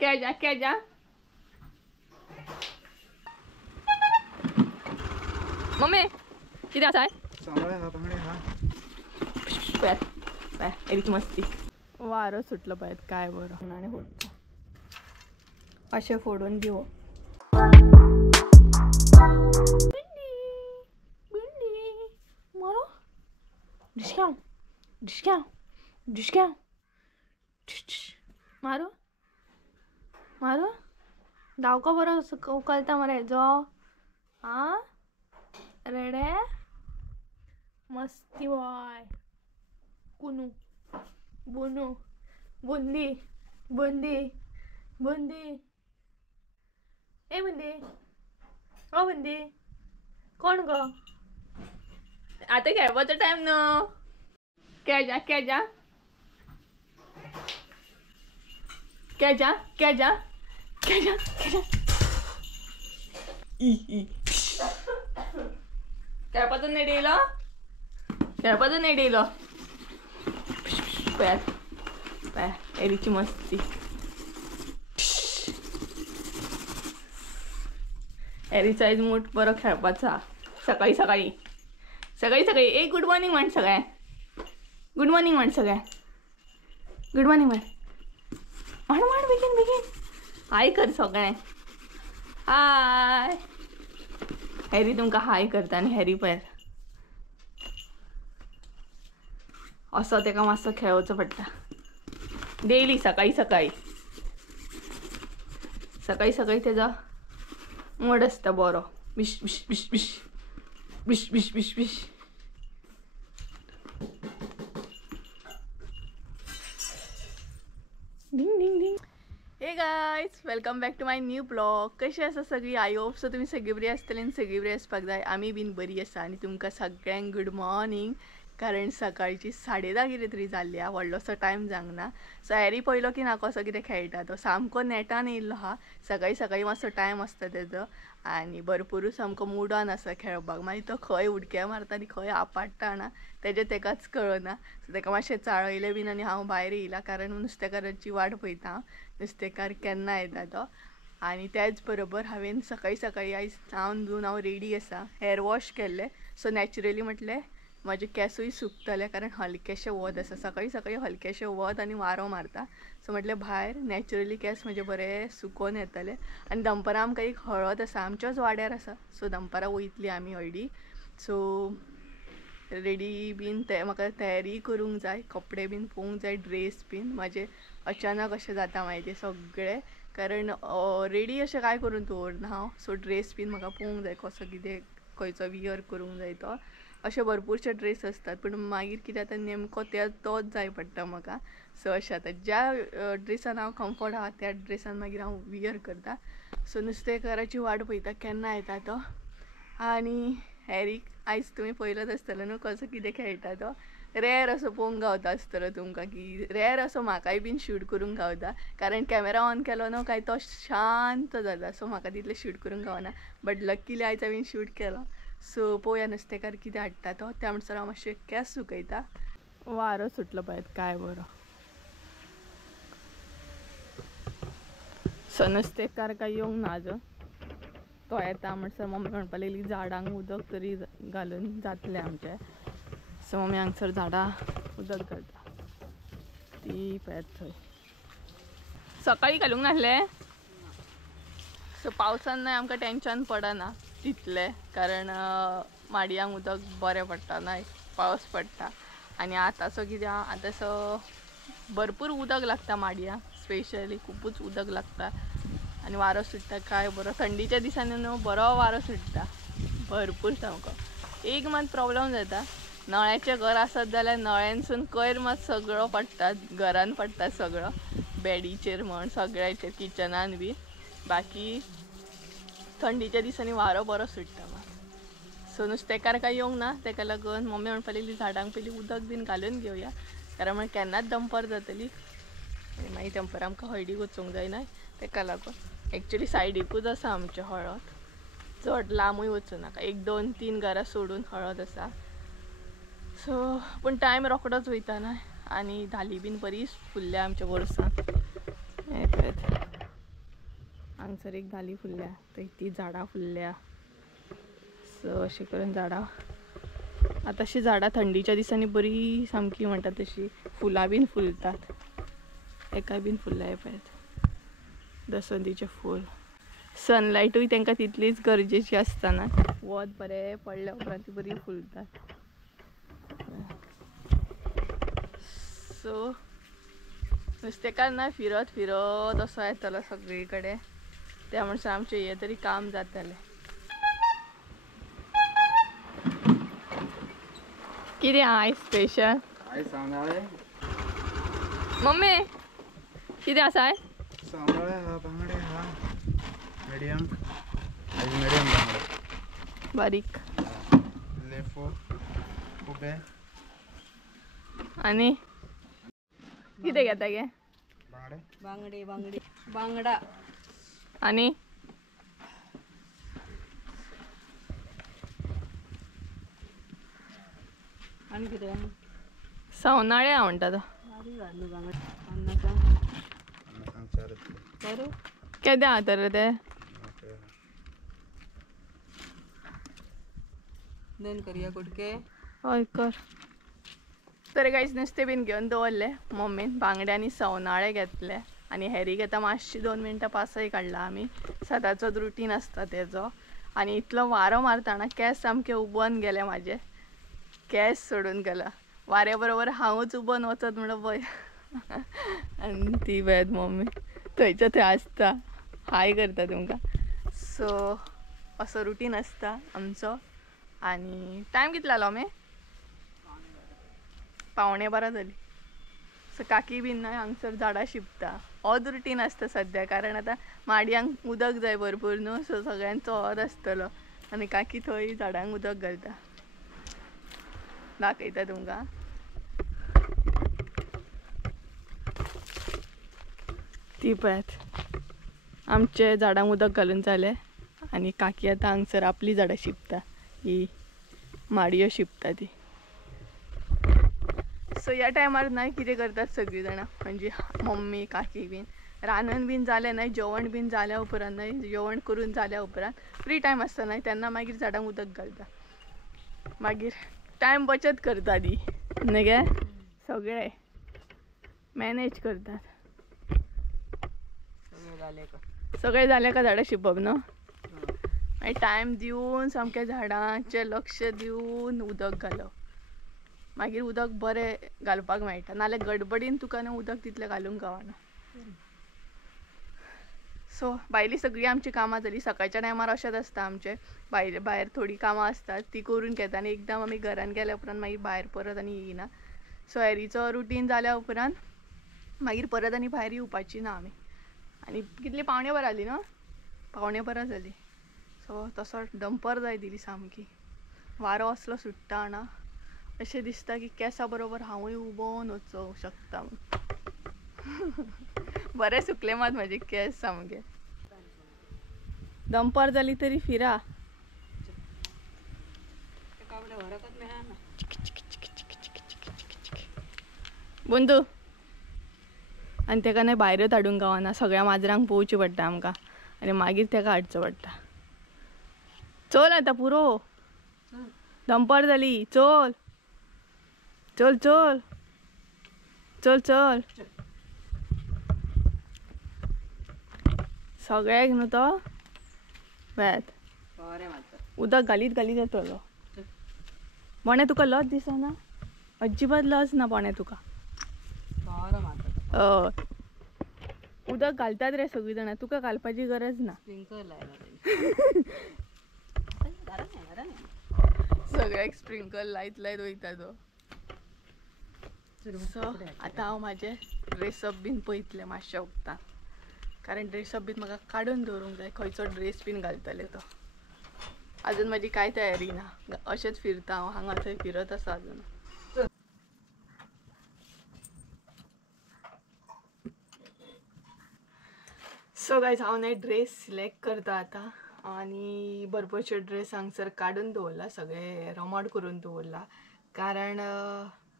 क्या जा मम्मी किती असाय एरीच मस्ती वारं सुटलं पाहिजे काय बरं आणि होत असे फोडून देऊ मारो डिस्काउं डिस्काउं डिस्काउं मारो मारो डाव का बरं उकलता मरे जो हा रेडे मस्ती बॉय कुनू बुनू बुंदी बुंदी बुंदी ए बुंदी ओ बुंदी कोण ग आता खेळपाचा टाइम न क्या जा क्या जा क्या जा क्या जा क्या जा क्या जा खेळपाचं नाही डेलं खेळपाचं नाही डेलं एरीची मस्ती एरीचा आज मूड बरं खेळपाचा सकाळी सकाळी सकाळी सकाळी एक गुड मॉर्निंग म्हण सगळ्या गुड मॉर्निंग म्हण सगळ्या गुड मॉर्निंग म्हण म्हण म्हण बेगीन बेगीन हाय कर सगळ्या हाय हॅरी तुमका हाय करता आणि हॅरी पयर असं तेका मस्त खेळवचं पडटा डेली सकाळी सकाळी सकाळी सकाळी त्याचा मूड असता बरो बिश बिश बिश बिश बिश बिश बिश बिश डिंग ding ding hey guys welcome back to my new blog कशी आसा सगळी आय होप सो तुम्ही सगळी बरी आसतली आनी सगळी बरी आसपाक जाय आमी बीन बरी आसा आनी तुमकां सगळ्यांक गुड मॉर्निंग कारण सकाळची 10:30 कितें तरी जाल्ली हा व्हडलोसो टायम जावंक ना सो हॅरी पयलो की ना कसो कितें खेळटा तो सामको नेटान येयल्लो हा सकाळी सकाळी मातसो टायम आसता तेजो आनी भरपूर सामको मूड ऑन आसा खेळपाक मागीर तो खंय उडक्या मारता आनी खंय आपटटा ना तेजें तेकाच कळना सो तेका मातशें चाळयलें बीन आनी हांव भायर येयला कारण नुस्तेकाराची वाट पळयता हांव नुस्तेकार केन्ना येता तो आनी त्याच बरोबर हांवें सकाळी सकाळी आयज न्हावन धुवन हांव रेडी आसा हेअर वॉश केल्लें सो नॅचरली म्हटलें माझे केसूय सुकतले कारण हलकेशें वत आसा सकाळी सकाळी हलकेशें वत आनी वारो मारता सो म्हटलें भायर नॅचरली केस म्हजे बरे सुकोवन येतले आनी दनपारां आमकां एक हळद आसा आमच्याच वाड्यार आसा सो दनपारां वयतली आमी हळडी सो रेडी बीन ते म्हाका तयारी करूंक जाय कपडे बीन पळोवंक जाय ड्रेस बीन म्हाजे अचानक अशें जाता माहिती सगळें कारण रेडी अशें काय करून दवरना हांव सो ड्रेस बीन म्हाका पळोवंक जाय कसो कितें खंयचो वियर करूंक जाय तो अशे भरपूरशे ड्रेस असतात पण मागीर कितें जाता नेमको तोच जाय पडटा म्हाका सो अशें जाता ज्या ड्रेसान हांव कम्फर्ट आहा त्या ड्रेसान मागीर हांव वियर करता सो नुस्तेकाराची वाट पळयता केन्ना येता तो आनी हॅरीक आयज तुमी पळयलोच आसतलो न्हू कसो कितें खेळटा तो रेअर असो पळोवंक गावता आसतलो तुमकां की रेअर असो म्हाकाय बीन शूट करूंक गावता कारण कॅमेरा ऑन केलो न्हू काय तो शांत जाता सो म्हाका तितलें शूट करूंक गावना बट लकीली आयज हांवें शूट केलो सो पळोवया नुस्तेकार कितें हाडटा तो त्या म्हणसर हांव मातशें केस सुकयता वारो सुटलो पाहिजे काय बरो सो नुस्तेकार काय येवंक ना जो तो येता म्हणसर मम्मी म्हणपा लागली झाडांक उदक तरी घालून जातलें आमचें सो मम्मी हांगसर झाडां उदक घालता ती पळयत थंय सकाळी घालूंक नासलें सो पावसान न्हय आमकां टेंशन पडना तितलें कारण माडयांक उदक बरें पडटा न्हय पावस पडटा आनी आतांचो कितें आतांचो भरपूर उदक लागता माडयांक स्पेशली खूबच उदक लागता आनी वारो सुट्टा काय बरो थंडीच्या दिसांनी न्हू बरो वारो सुट्टा भरपूर सामको एक मात प्रॉब्लेम जाता नळ्याचें घर आसत जाल्यार नळ्यांसून कोयर मात सगळो पडटा घरान पडटा सगळो बेडीचेर म्हण सगळ्याचेर किचनान बी बाकी थंडीच्या दिसांनी वारो बरो सुट्टा सो नुस्तेकार काय येवंक ना तेका लागून मम्मी म्हणपा लागली झाडांक पयलीं उदक बीन घालून घेवया कारण म्हण केन्नाच दनपार जातली आनी मागीर दनपार आमकां हळडीक वचूंक जायना तेका लागून एक्चुली सायडीकूच आसा आमचें हळद चड लांबूय वचूं नाका 1-2-3 घरां सोडून हळद आसा सो पूण टायम रोखडोच वयता ना आनी धाली बीन बरी फुल्ल्या आमच्या वर्सान हांगसर एक गाली फुल्ल्या तर ती झाडां फुल्ल्या. सो अशें करून झाडां आतां अशीं झाडां थंडीच्या दिसांनी बरी सामकी म्हणटा तशी फुलां बीन फुलतात. एका बीन फुल्ल्या हे पळयात दसंतीचें फूल. सनलायटूय तांकां तितलीच गरजेची आसता ना. वत बरें पडल्या उपरांत ती बरी फुलतात. सो नुस्तेकार ना फिरत फिरत असो येतलो सगळी कडेन. त्या म्हणसर आमचें हे तरी काम जातलें. कितें आयज स्पेशल? आयज सांगाळे. मम्मी कितें आसा? सांगाळे हा, बांगडे हा, मिडियम. आयज मिडियम बांगडे. बारीक. लेफो, कुबे. आनी कितें घेता गे? बांगडे. बांगडे बांगडे बांगडा. आनी आनी कितें? सवनाळे हांव म्हणटा तो. बारीक घालू बांगडे. अन्नाचा हांगा सांग 4 रुपये. करू केदें आहा तर ते? दोन करूया कुडके. हय कर. तर गायज नुस्तें बीन घेवन दवरलें मम्मीन. बांगडे आनी सवनाळे घेतले आनी हेरीक आतां मातशी 2 मिनटां पासय काडला आमी. सदांचोच रुटीन आसता तेजो. आनी इतलो वारो मारता ना केंस सामके उबोन गेले म्हाजे. केंस सोडून गेला. वाऱ्या बरोबर हांवूच उबोन वचत म्हणून पळय. आनी ती पळयात मम्मी थंयच्या थंय आसता हाय करता तुमकां. सो असो रुटीन आसता आमचो. आनी टायम कितलो जालो मे? 11:15 जाली. सो काकी बीन न्हय हांगसर झाडां शिंपता. होच रुटीन आसता सद्या. कारण आतां माडयांक उदक जाय भरपूर न्हू. सो सगळ्यांचो होच आसतलो. आनी काकी थंय झाडांक उदक घालता. दाखयता तुमकां. ती पळयात आमचे झाडांक उदक घालून जालें आनी काकी आतां हांगसर आपली झाडां शिंपता. ही माडयो शिंपता ती. सो ह्या टायमार न्हय कितें करतात सगळीं जाणां म्हणजे मम्मी काकी बीन रांदून बीन जालें न्हय जेवण बीन जाल्या उपरांत न्हय जेवण करून जाल्या उपरांत फ्री टायम आसता न्हय तेन्ना मागीर झाडांक उदक घालता. मागीर टायम बचत करता ती न्हय गे. सगळे मॅनेज करतात. सगळे झाले का? सगळे जालें का झाडां शिंपप न्हू. मागीर टायम दिवन सामकें झाडांचें लक्ष दिवन उदक घालप. मागीर उदक बरें घालपाक मेळटा. नाल्यार गडबडीन तुका न्हू उदक तितलें घालूंक गावना. सो भायलीं सगळीं आमची कामां जालीं. सकाळच्या टायमार अशेंच आसता आमचें. भायर थोडीं कामां आसतात ती करून घेता आनी एकदम आमी घरान गेल्या उपरांत मागीर भायर परत आनी येयना. सो हेरीचो रुटीन जाल्या उपरांत मागीर परत आनी भायर येवपाची ना आमी. आनी कितली 11:15 जाली न्हू. 11:15 जाली. सो तसो दंपर जाय दिली सामकी. वारो असलो सुट्टा ना अशें दिसता की केंसा बरोबर हांवूय उबोन वचूंक शकता. बरें सुकले मात म्हाजे केंस सामके. दंपर जाली तरी फिरा. कावडे वरकत मेळना. बंदू आनी तेका न्हय भायरूच हाडूंक गावना. सगळ्या माजरांक पोवचें पडटा आमकां आनी मागीर तेका हाडचो पडटा. चल आतां पुरो दंपर जाली. चल चल चल चल चल. सगळ्याक न्हू तो पळयात बरें मारता. उदक घालीत घालीत येतलो. बोणे तुका लज दिसना? अजिबात लज ना बोणे तुका. बरें मारता. हय उदक घालतात रे सगळीं जाणां. तुका घालपाची गरज ना. स्प्रिंकलर लायला तेणी. सगळ्याक स्प्रिंकल लायत लायत वयता तो. सो आतां हांव म्हाजे ड्रेसअप बीन पयतलें मातशें उपतान. कारण ड्रेसअप बीन म्हाका काडून दवरूंक जाय. खंयचो ड्रेस बीन घालतलें तो. अजून म्हाजी कांय तयारी ना. अशेंच फिरता हांव. हांगा थंय फिरत आसा अजून. सो गायज हांव न्हय ड्रेस सिलेक्ट करता आतां. आनी भरपूरशे ड्रेस हांगसर काडून दवरला. सगळे रमोट करून दवरला. कारण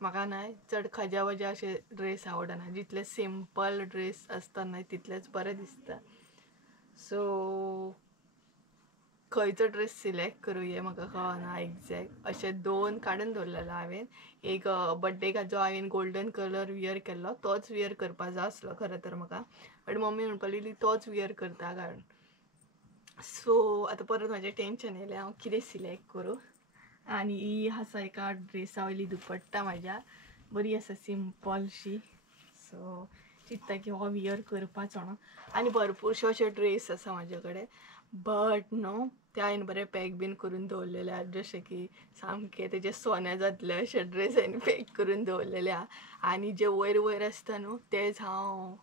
म्हाका न्हय चड खज्या वज्या अशे ड्रेस आवडना. जितले सिंपल ड्रेस आसता न्हय तितलेच बरे दिसता. सो खंयचो ड्रेस सिलेक्ट करूं हें म्हाका कळना एक्झॅक्ट. अशे 2 काडून दवरलेलो हांवें. एक बड्डेक जो हांवें गोल्डन कलर वियर केल्लो तोच वियर करपा जाय आसलो खरें तर म्हाका, बट मम्मी म्हणपा लागली तोच वियर करता कारण. सो आतां परत म्हाजें टेंशन येयलें हांव कितें सिलेक्ट करूं. आनी ही आसा एका ड्रेसा वयली दुपट्टा म्हाज्या, बरी आसा सिंपलशी. सो चिंतता की हो वियर करपाचो न्हू. आनी भरपूरशे अशे ड्रेस आसा म्हाजे कडेन, बट न्हू ते हांवें बरें पॅक बीन करून दवरलेले आहा, जशे की सामके तेजे सोने जातले अशे ड्रेस हांवें पॅक करून दवरलेले आहा. आनी जे वयर वयर आसता न्हू तेच हांव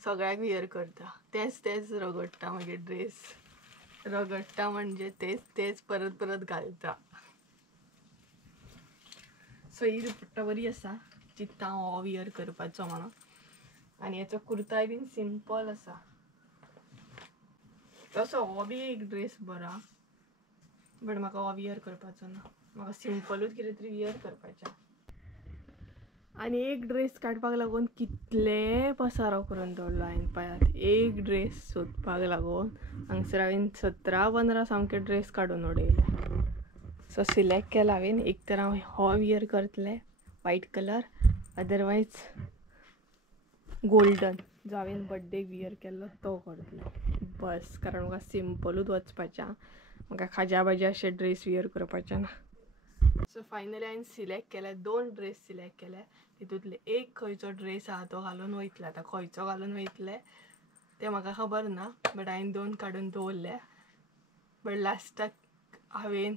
सगळ्याक वियर करता. तेच रगडटा मागीर ड्रेस. रगडटा म्हणजे तेच परत परत घालता. सो ही दुपट्टा बरी आसा, चिंतता हांव हो वियर करपाचो म्हणून. आनी हेचो कुर्ताय बीन सिंपल आसा. तसो हो बी एक ड्रेस बरो, बट म्हाका हो वियर करपाचो ना. म्हाका सिंपलूच कितें तरी वियर करपाचें. आनी एक ड्रेस काडपाक लागून कितले पसारो करून दवरलो हांवें पळयात. एक ड्रेस सोदपाक लागून हांगसर हांवें 17-15 सामके ड्रेस काडून उडयले. सो सिलेक्ट केला हांवें. एक तर हांव हो वियर करतलें व्हायट कलर, अदरवायज गोल्डन जो हांवें बड्डेक वियर केल्लो तो करतलें बस. कारण म्हाका सिंपलूच वचपाचें, म्हाका खाज्या भाज्या अशे ड्रेस वियर करपाचे ना. सो फायनली हांवें सिलेक्ट केले 2 ड्रेस सिलेक्ट केले. तितूंतले एक खंयचो ड्रेस आहा तो घालून वयतले. आतां खंयचो घालून वयतले तें म्हाका खबर ना, बट हांवें 2 काडून दवरले. बट लास्टाक हांवें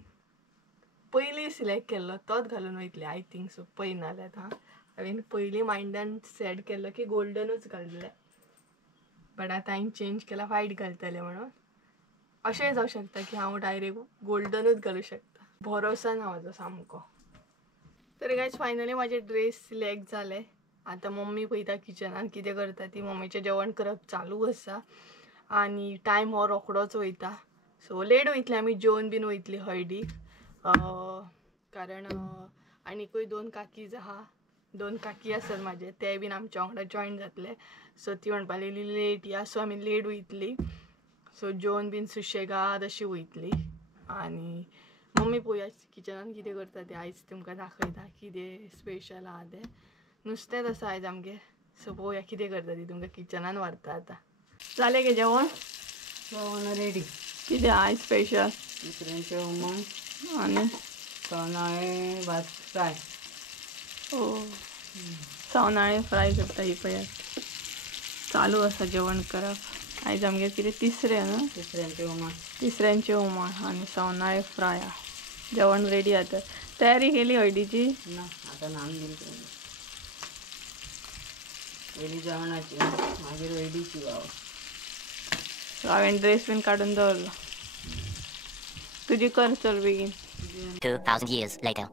पयलीं सिलेक्ट केल्लो तोच घालून वयतले आय थिंक सो. पळय नाल्यार हांवें पयलीं मायंडान सेट केल्लो की गोल्डनूच घालतले, बट आतां हांवें चेंज केला व्हायट घालतले म्हणून. अशेंय जावं शकता की हांव डायरेक्ट गोल्डनूच घालूं शकता, भरोसा ना म्हाजो सामको. तर गायज फायनली म्हाजे ड्रेस सिलेक्ट जाले. आतां मम्मी पळयता किचनान कितें करता ती. मम्मीचें जेवण करप चालू आसा आनी टायम हो रोखडोच वयता. सो लेट वयतली आमी जेवन बीन वयतली हळडीक, कारण आनीकूय 2 काकीज आहा. 2 काकी आसात म्हाजे, ते बीन आमच्या वांगडा जॉयन जातले. सो ती म्हणपा लागली लेट या, सो आमी लेट वयतली. सो जेवन बीन सुशेगाद अशी वयतली. आनी मम्मी पळोवया किचनान कितें करता तें आयज तुमकां दाखयता कितें स्पेशल आहा तें. नुस्तेंच आसा आयज आमगे. सो पळोवया कितें करता ती, तुमकां किचनान व्हरता आतां. जालें गे जेवण? जेवण रेडी. कितें आयज स्पेशल? दुसऱ्यांचे हुमण आनी सवनाळे भात फ्राय. सवनाळे फ्राय करता ही पळयात. चालू आसा जेवण करप. आयज आमगे कितें तिसरें न्हू? तिसऱ्यांचे हुमण आनी सवनाळे फ्राय. जेवण रेडी आता. तयारी केली हळदीची? ना आता न्हावन बीन केली. पयलीं जेवणाची मागीर हळदीची वाव. हांवें ड्रेस बीन काडून दवरलो. तुजी कर चल बेगीन. 2,000 years later.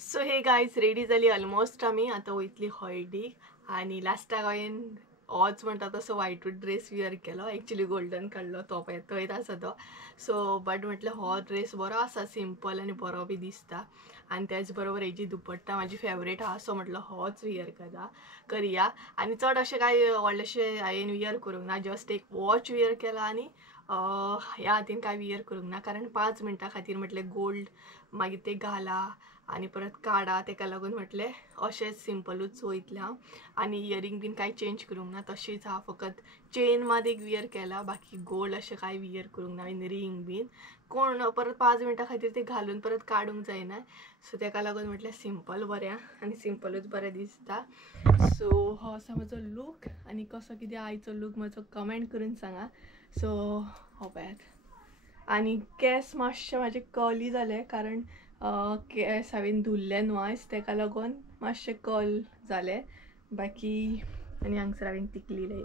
सो हे गायज रेडी जाली ऑलमोस्ट. आमी आतां वयतली हळडीक. आनी लास्टाक हांवें होच म्हणटा तसो व्हायटूच ड्रेस वियर केलो. एक्चुली गोल्डन काडलो तो पळय थंयच आसा तो. सो बट म्हटल्यार हो ड्रेस बरो आसा, सिंपल आनी बरो बी दिसता. आनी त्याच बरोबर हेजी दुपट्टा म्हाजी फेवरेट आहा. सो म्हटलं होच वियर करया. आनी चड अशें काय व्हडलेशें हांवें वियर करूंक ना. जस्ट एक वॉच वियर केला आनी ह्या हातीन काय वियर करूंक ना, कारण 5 मिनटां खातीर म्हटलें गोल्ड मागीर ते घाला आनी परत काडा, तेका लागून म्हटलें अशेंच सिंपलूच वयतलें हांव. आनी इयरींग बीन कांय चेंज करूंक ना, तशीच हांव फकत चेन मात एक वियर केला, बाकी गोल्ड अशें कांय वियर करूंक ना. हांवें रिंग बीन कोण परत 5 मिनटां खातीर ते घालून परत काडूंक जायना. सो तेका लागून म्हटलें सिंपल बरें आनी सिंपलूच बरें दिसता. सो हो आसा म्हजो लूक. आनी कसो कितें आयचो लूक म्हजो कमेंट करून सांगा. सो हो पळयात. आनी केस मातशे म्हाजे कर्ली जाले, कारण केस हांवें धुल्ले न्हू आयज, तेका लागून मातशे कर्ल जाले. बाकी आनी हांगसर हांवें तिकली लायले.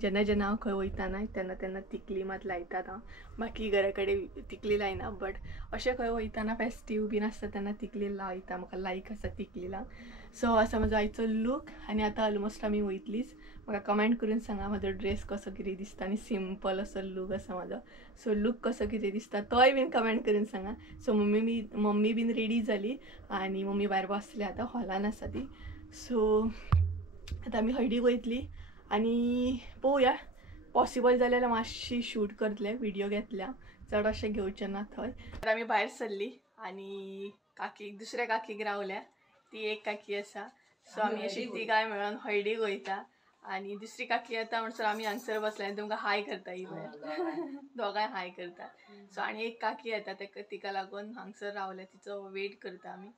जेन्ना जेन्ना हांव खंय वयताना तेन्ना तेन्ना तिकली मात लायतात हांव. बाकी घरा कडेन तिकली लायना, बट अशें खंय वयताना फेस्टीव बीन आसता तेन्ना तिकली लायता. म्हाका लायक आसा तिकली लावंक. सो असा म्हजो आयचो लूक. आनी आतां ऑलमोस्ट आमी वयतलीच. म्हाका कमेंट करून सांगा म्हाजो ड्रेस कसो कितें दिसता आनी सिंपल असो लूक आसा म्हाजो. सो लूक कसो कितें दिसता तोय बीन कमेंट करून सांगा. सो मम्मी बीन रेडी जाली आनी मम्मी भायर बसली आतां, हॉलान आसा ती. सो आतां आमी हळडीक वयतली आनी पळोवया, पॉसिबल जाल्यार मातशी शूट करतले, व्हिडिओ घेतल्या, चड अशें घेवचें ना थंय. तर आमी भायर सरली आनी काकीक दुसऱ्या काकीक रावल्या. ती एक काकी आसा. सो आमी अशी तिगाय मेळोन हळडीक वयता आनी दुसरी काकी येता म्हणसर आमी हांगसर बसल्या आनी तुमकां हाय करता ही पळय. दोगांय हाय करता. सो आनी एक काकी येता तिका लागून हांगसर रावल्या, तिचो वेट करता आमी.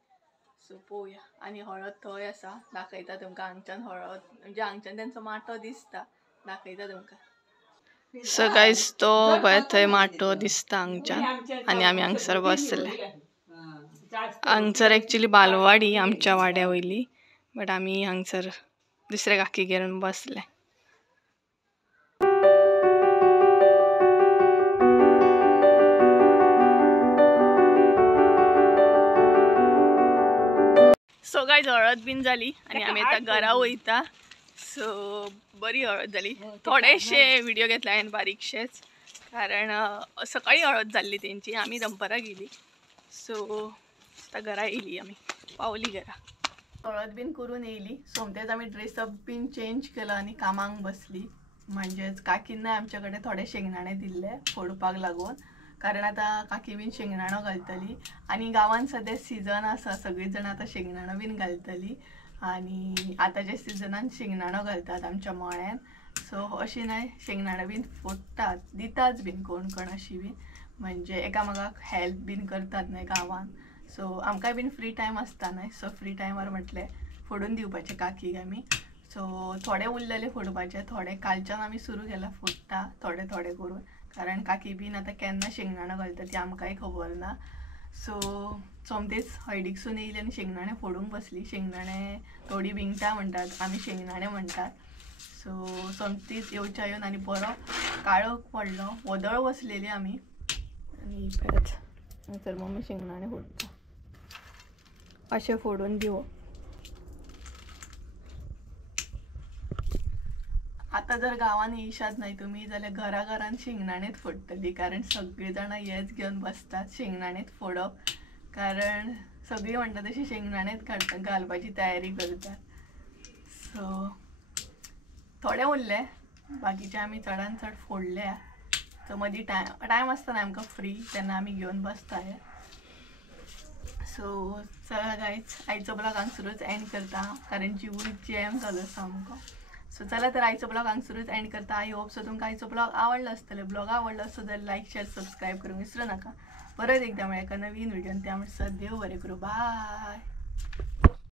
सो पळोवया. आनी हळद थंय आसा, दाखयता तुमकां. हांगच्यान हळद म्हणजे हांगच्यान तेंचो माटो दिसता, दाखयता तुमकां. सो गायज तो पळय थंय माटो दिसता हांगच्यान आनी आमी हांगसर बसले. हांगसर एक्चुली बालवाडी आमच्या वाड्या वयली, बट आमी हांगसर दुसऱ्या काकीगेर बसले. सो गायज हळद बीन जाली आनी आमी आतां घरा वयता. सो बरी हळद जाली. थोडेशे व्हिडिओ घेतले हांवें, बारीकशेच, कारण सकाळी हळद जाल्ली तेंची, आमी दनपारां गेली. सो आतां घरा येयली, आमी पावली घरा. हळद बीन करून येयली. सोमतेच आमी ड्रेसअप बीन चेंज केलो आनी कामांक बसली. म्हणजेच काकीन आमच्या कडेन थोडे शेंगदाणे दिल्ले फोडपाक लागून, कारण आतां काकी बीन शेंगदाणो घालतली आनी गांवांत सद्या सिजन आसा, सगळीं जाणां आतां शेंगदाणो बीन घालतली आनी आतांच्या सिजनान शेंगदाणो घालतात आमच्या मळ्यान. सो अशी न्हय, शेंगदाणो बीन फोडटात, दिताच बीन कोण कोण अशी बीन, म्हणजे एकामेकाक हेल्प बीन करतात न्हय गांवांत. सो आमकांय बीन फ्री टायम आसता न्हय, सो फ्री टायमार म्हटलें फोडून दिवपाचे काकीक आमी. सो थोडे उरलेले फोडपाचे, थोडे कालच्यान आमी सुरू केला फोडटा, थोडे थोडे करून, कारण काकी बीन आतां केन्ना शेंगदाणो घालता ती आमकांय खबर ना. सो सोमतेच हळडीकसून येयली आनी शेंगदाणे फोडूंक बसली. शेंगदाणे थोडी भिंगटा म्हणटात, आमी शेंगदाणे म्हणटात. सो सोमतीच येवच्या येवन आनी बरो काळोख पडलो, वदळ बसलेली आमी आनी परत तर मम्मी शेंगदाणे फोडटा. अशें फोडून दिवो. आतां जर गांवांत येयशात न्हय तुमी जाल्यार घरा घरान शेंगदाणेच फोडटली, कारण सगळीं जाणां हेच घेवन बसतात, शेंगदाणेच फोडप. कारण सगळीं म्हणटा तशी शेंगदाणेच घालपाची तयारी करतात. सो थोडे उरले, बाकीचे आमी चडान चड फोडल्या. सो मदीं टायम आसता न्हय आमकां फ्री, तेन्ना आमी घेवन बसता हे. सो चला गायज, आयचो ब्लॉग हांगसरूच एंड करता, कारण जिवूय जॅम जालो आसा आमकां. सो चला तर आयचो ब्लॉग हांगसरूच एंड करता. आय होप सो तुमकां आयचो ब्लॉग आवडलो आसतलें. ब्लॉग आवडलो आसत जाल्यार लायक, शेअर, सबस्क्राईब करूंक विसरू नाका. परत एकदा मेळया एका नवीन व्हिडिओन. त्या म्हणसर देव बरें करूं. बाय.